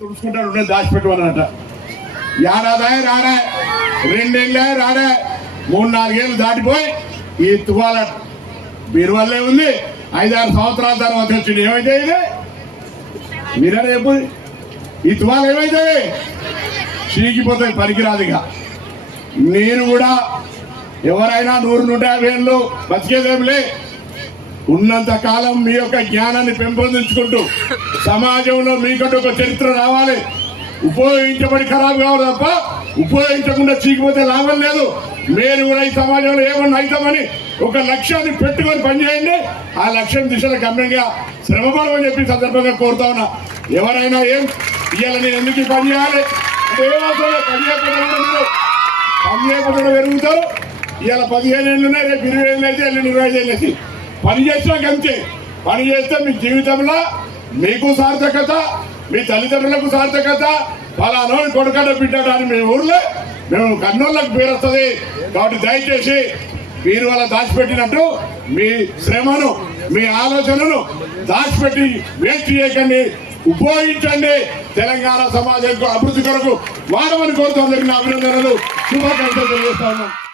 తుడుచుకుంటాడు ఉండే దాచిపెట్టమన్నట ఏడాదాయ రాడా రెండేళ్ళ రాడా మూడు నాలుగేళ్ళు దాటిపోయి ఈ తువాల బీరువల్లే ఉంది. ఐదారు సంవత్సరాల తర్వాత వచ్చింది. ఏమైతే ఇది? మీరే చెప్పు ఈ తువాల ఏమైతే చీకిపోతే పనికిరాదుగా నేను కూడా ఎవరైనా నూరు నూట యాభై ఏళ్ళు బతికేదేమిలే ఉన్నంత కాలం మీ యొక్క జ్ఞానాన్ని పెంపొందించుకుంటూ సమాజంలో మీకంటూ ఒక చరిత్ర రావాలి. ఉపయోగించబడి ఖరాబ్ కావాలి తప్ప ఉపయోగించకుండా చీకిపోతే లాభం లేదు. మీరు కూడా ఈ సమాజంలో ఏమన్నా అవుతామని ఒక లక్ష్యాన్ని పెట్టుకొని పనిచేయండి. ఆ లక్ష్యం దిశలో గమ్యంగా శ్రమపడమని చెప్పి సందర్భంగా కోరుతా ఉన్నా. ఎవరైనా ఏం ఇవాళ నేను ఎందుకు పని చేయాలి? పని చేయకుండా పెరుగుతారు? ఇవాళ పదిహేను ఏళ్ళు ఉన్నాయి రేపు ఇరవై ఏళ్ళు అయితే ఎల్లుండి ఇరవై ఐదు ఏళ్ళు పని చేసినా అంతే. పని చేస్తే మీ జీవితంలో మీకు సార్థకత మీ తల్లిదండ్రులకు సార్థకత ఫలానో కొడుకడ బిడ్డట అని మీ ఊర్లో మేము కన్నోళ్ళకు పేరు వస్తుంది. కాబట్టి దయచేసి మీరు వాళ్ళ దాచిపెట్టినట్టు మీ శ్రమను మీ ఆలోచనను దాచిపెట్టి వేస్ట్ చేయకండి ఉపయోగించండి. తెలంగాణ సమాజం అభివృద్ధి కొరకు వాడమని కోరుతాం జరిగిన అభినందనలు. శుభాకాంక్షలు తెలియజేస్తా ఉన్నాం.